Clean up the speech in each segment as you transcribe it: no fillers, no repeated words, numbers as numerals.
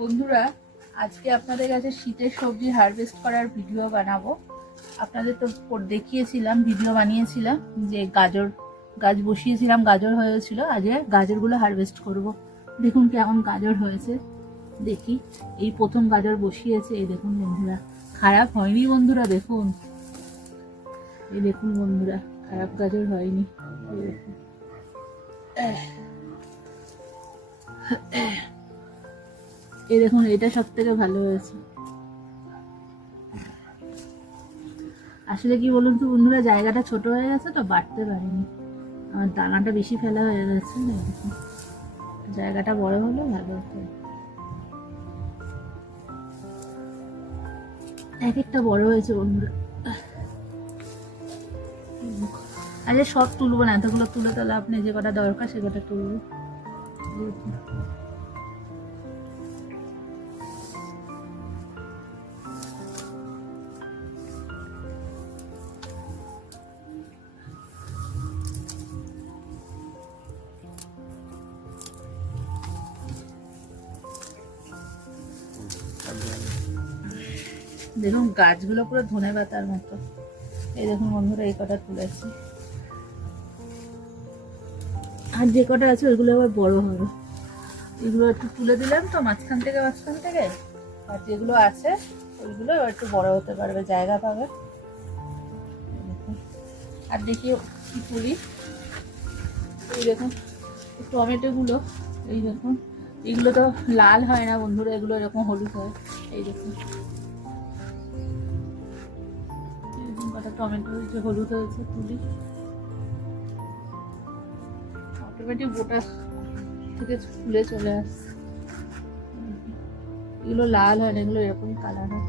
বন্ধুরা, আজকে আপনাদের কাছে শীতের সবজি হারভেস্ট করার ভিডিও বানাবো। আপনাদের তো দেখিয়েছিলাম, ভিডিও বানিয়েছিলাম যে গাজর গাছ বসিয়েছিলাম, গাজর হয়েছিল। আজকে গাজরগুলো হারভেস্ট করব। দেখুন কেমন গাজর হয়েছে, দেখি। এই প্রথম গাজর বসিয়েছে, এই দেখুন বন্ধুরা, খারাপ হয়নি বন্ধুরা, দেখুন। এই দেখুন বন্ধুরা, খারাপ গাজর হয়নি। এই দেখুন, এই দেখুন, এটা সব থেকে ভালো হয়েছে। আসলে কি বলুন তো বন্ধুরা, জায়গাটা ছোট হয়ে গেছে তো বাড়তে পারিনি, আমার দানাটা বেশি ফেলা হয়ে গেছে। জায়গাটা বড় হলে ভালো হতো। এক একটা বড় হয়েছে বন্ধুরা। আরে সব তুলবো না, এতগুলো তুলে তাহলে আপনি যে কটা দরকার সে কটা তুলবো। দেখুন গাছগুলো পুরো ধনে পাতার মতো। এই দেখুন বন্ধুরা, এই কটা তুলেছি, আর যে কটা আছে ওইগুলো আবার বড় হবে। এগুলো একটু তুলে দিলাম তো মাঝখান থেকে, আর যেগুলো আছে ওইগুলো একটু বড় হতে পারবে, জায়গা পাবে। আর দেখি কি তুলি। এই দেখুন টমেটো গুলো, এই দেখুন, এগুলো তো লাল হয় না বন্ধুরা, এগুলো এরকম হলুদ হয়। এই দেখুন কটা টমেটো হয়েছে, হলুদ হয়েছে, তুলি। অটোমেটিক গোটা থেকে ফুলে চলে আসছে। এগুলো লাল হয় না, এগুলো এরকম কালার হয়।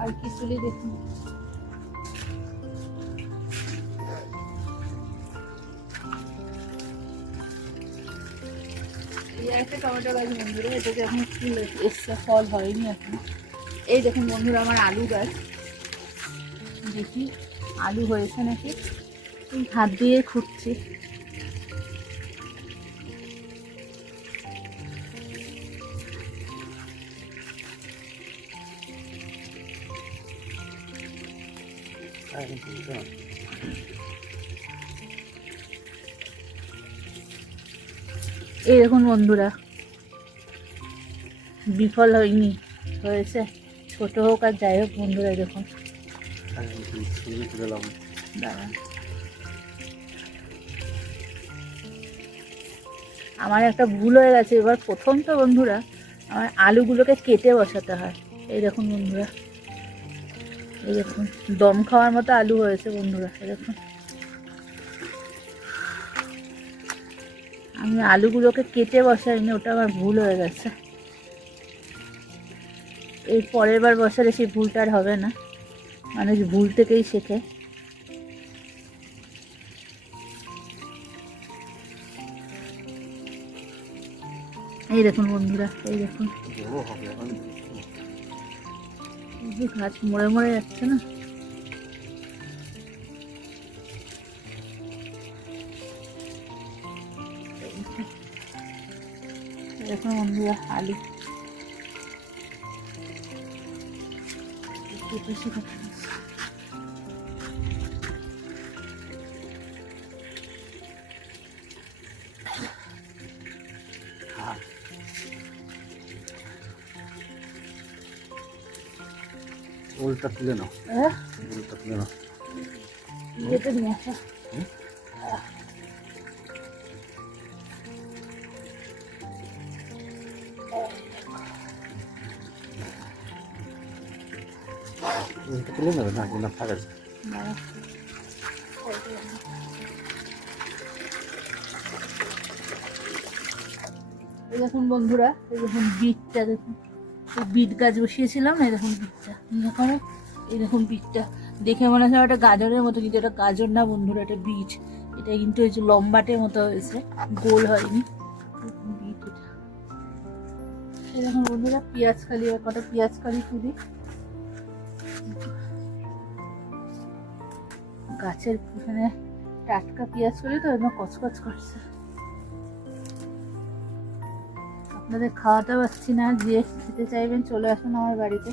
আর কি তুলি দেখুন। এই একটা টমেটো গাছ বন্ধুরা, এটাকে এখন ফুল এসছে, ফল হয়নি এখন। এই দেখুন বন্ধুরা, আমার আলু গাছ, দেখি আলু হয়েছে নাকি, হাত দিয়ে খুঁজছি। এই দেখুন বন্ধুরা, বিফল হয়নি, হয়েছে। ছোট হোক আর যাই হোক বন্ধুরা, দেখুন। আমার একটা ভুল হয়ে গেছে, এবার প্রথম তো বন্ধুরা, আমার আলুগুলোকে কেটে বসাতে হয়। এই দেখুন বন্ধুরা, এই দেখুন দম খাওয়ার মতো আলু হয়েছে বন্ধুরা। এই দেখুন, আমি আলুগুলোকে কেটে বসাইনি, ওটা আমার ভুল হয়ে গেছে। এই পরের বার বসালে সেই ভুলটা আর হবে না, মানুষ ভুল থেকেই শেখে। এই দেখুন বন্ধুরা, এই দেখুন গাছ মরে মরে যাচ্ছে না। দেখুন বন্ধুরা, আলু উল্টা তুলে নাও, উল্টা তুলে নাও। ইয়েতে নিয়ে আসা। উল্টা তুলে নেবে না, না ফাঁকা আছে। এই দেখুন বন্ধুরা, এই দেখুন বিটটা, দেখুন বিট গাছ বসিয়েছিলাম, এই দেখুন বিটটা, এই দেখুন বিটটা দেখে মনে হচ্ছে একটা গাজরের মতো, কিন্তু এটা গাজর না বন্ধুরা, এটা বিট। এটা কিন্তু ওই যে লম্বাটের মতো হয়েছে, গোল হয়নি। বিট এটা। এই দেখুন বন্ধুরা, পেঁয়াজ কালি, কটা পেঁয়াজ কালি তুলি। গাছের এখানে টাটকা পেঁয়াজ কলি তো একদম কচকচ করছে। আপনাদের খাওয়াতে পারছি না, যে খেতে চাইবেন চলে আসুন আমার বাড়িতে।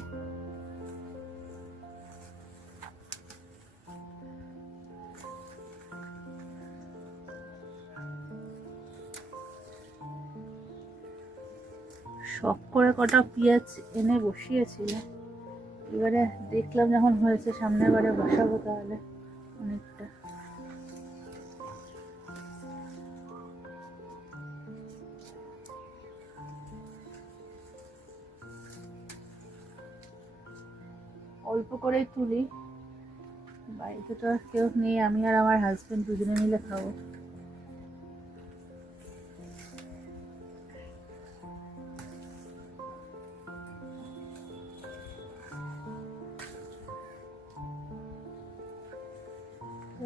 শখ করে কটা পেঁয়াজ এনে বসিয়েছিল, এবারে দেখলাম যখন হয়েছে সামনের বারে বসাবো তাহলে অনেকটা। অল্প করেই তুলি, বাড়িতে তো আর কেউ নেই, আমি আর আমার হাজবেন্ড দুজনে মিলে খাবো।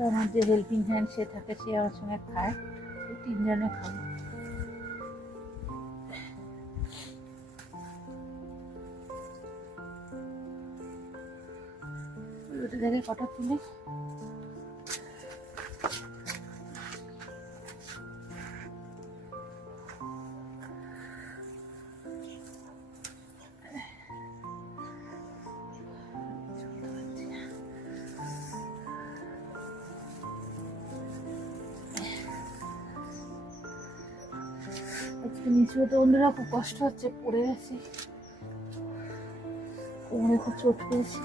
আমার যে হেল্পিং হ্যান্ড সে থাকে, সে আমার সঙ্গে খায়, এই তিনজনে খাবো। রুটি থেকে কটা তুলে আজকে নিচু হতে বন্ধুরা খুব কষ্ট হচ্ছে, পড়ে গেছি, কোমরে খুব চোট পেয়েছি।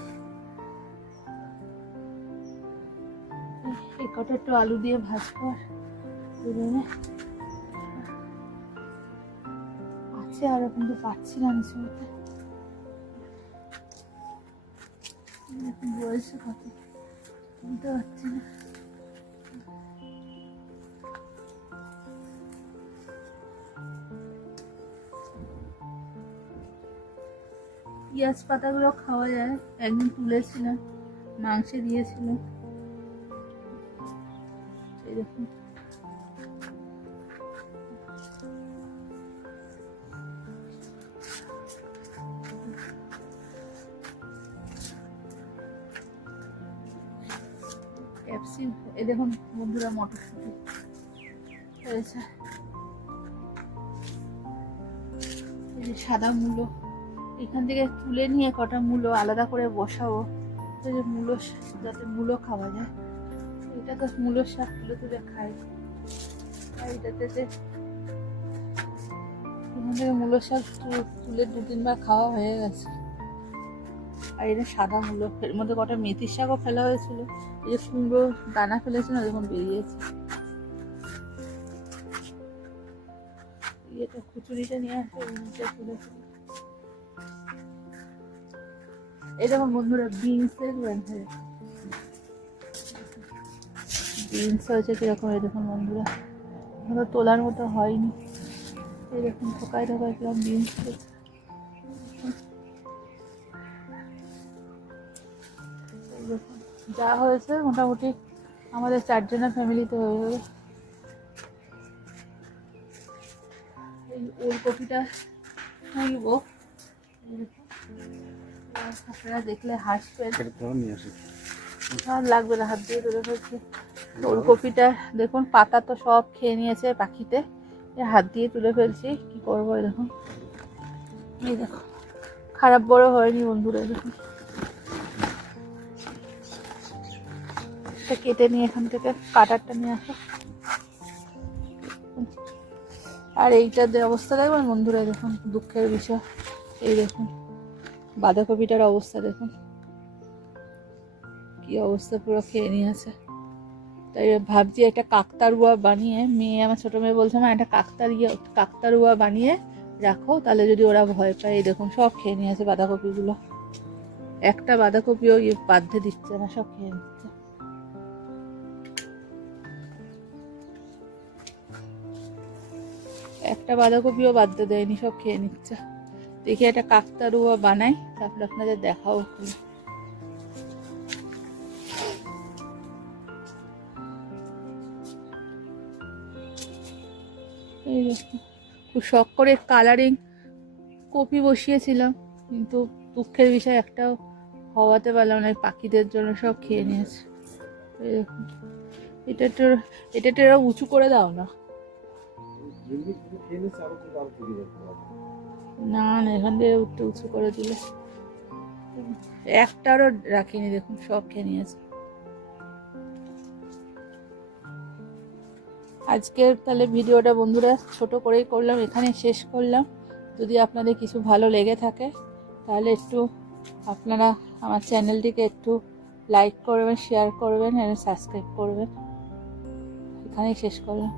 এই কটা একটু আলু দিয়ে ভাজবো আর দুজনে আছে, আর কিন্তু পাচ্ছি না নিচু হতে। বয়সে কত বুঝতে পারছি না। পেঁয়াজ পাতাগুলো খাওয়া যায়, একদিন তুলেছিলাম, মাংসে দিয়েছিল। এই দেখুন ক্যাপসিম, এই দেখুন বন্ধুরা মটরশুঁটি হয়েছে, এই যে সাদা মূলো, এখান থেকে তুলে নিয়ে কটা মূলো আলাদা করে বসাবো, এই যে মূলো, যাতে মূলো খাওয়া যায়। এটা তো মূলোর শাক তুলে তুলে খাই, আর এটাতে এখান থেকে মূলোর শাক তুলে 2-3 বার খাওয়া হয়ে গেছে। আর এটা সাদা মূলো, এর মধ্যে কটা মেথির শাকও ফেলা হয়েছিল, এই যে কুমড়ো দানা ফেলেছিল যখন বেরিয়েছে। এটা খুচুরিটা নিয়ে আসে, তুলেছিল। এই দেখুন বন্ধুরা বিনস দেখবেন, বিনস হয়েছে কিরকম, এই দেখুন বন্ধুরা, তোলার মতো হয়নি, এই দেখুন ঢোকায় ঢোকায় কিরকম বিনস হয়েছে। যা হয়েছে মোটামুটি আমাদের 4 জনের ফ্যামিলিতে হয়ে যাবে। এই ওলকপিটা নিব, আপনারা দেখলে হাসবেন, আর লাগবে না, হাত দিয়ে ধরে ফেলছি। ওলকপিটা দেখুন পাতা তো সব খেয়ে নিয়েছে পাখিতে, হাত দিয়ে তুলে ফেলছি, কি করবো। দেখুন এই দেখুন খারাপ বড় হয়নি বন্ধুরা, দেখুন কেটে নিয়ে এখান থেকে কাটারটা নিয়ে আসো। আর এইটার যে অবস্থা দেখবেন বন্ধুরা, দেখুন দুঃখের বিষয়, এই দেখুন বাঁধাকপিটার অবস্থা দেখুন কি অবস্থা, পুরো খেয়ে নিয়েছে। তাই ভাবছি একটা কাকতারুয়া বানিয়ে, মেয়ে আমার ছোটো মেয়ে বলছে মা একটা কাকতারুয়া বানিয়ে রাখো, তাহলে যদি ওরা ভয় পায়। এই দেখুন সব খেয়ে নিয়েছে বাঁধাকপিগুলো, একটা বাঁধাকপিও বাঁধতে দিচ্ছে না, সব খেয়ে নিচ্ছে। একটা বাঁধাকপিও বাঁধতে দেয়নি, সব খেয়ে নিচ্ছে। দেখি একটা কাকতারুয়া বানাই, তারপরে আপনাদের দেখাও। এই খুব শখ করে কালারিং কপি বসিয়েছিলাম, কিন্তু দুঃখের বিষয় একটাও হওয়াতে পারলাম না, পাখিদের জন্য সব খেয়ে নিয়েছে। এটা একটু উঁচু করে দাও না, না না, এখান থেকে উঠতে উঁচু করে দিলে একটারও রাখিনি, দেখুন সব খেয়ে নিয়েছে। আজকের তাহলে ভিডিওটা বন্ধুরা ছোট করেই করলাম, এখানে শেষ করলাম। যদি আপনাদের কিছু ভালো লেগে থাকে তাহলে একটু আপনারা আমার চ্যানেলটিকে একটু লাইক করবেন, শেয়ার করবেন আর সাবস্ক্রাইব করবেন। এখানেই শেষ করলাম।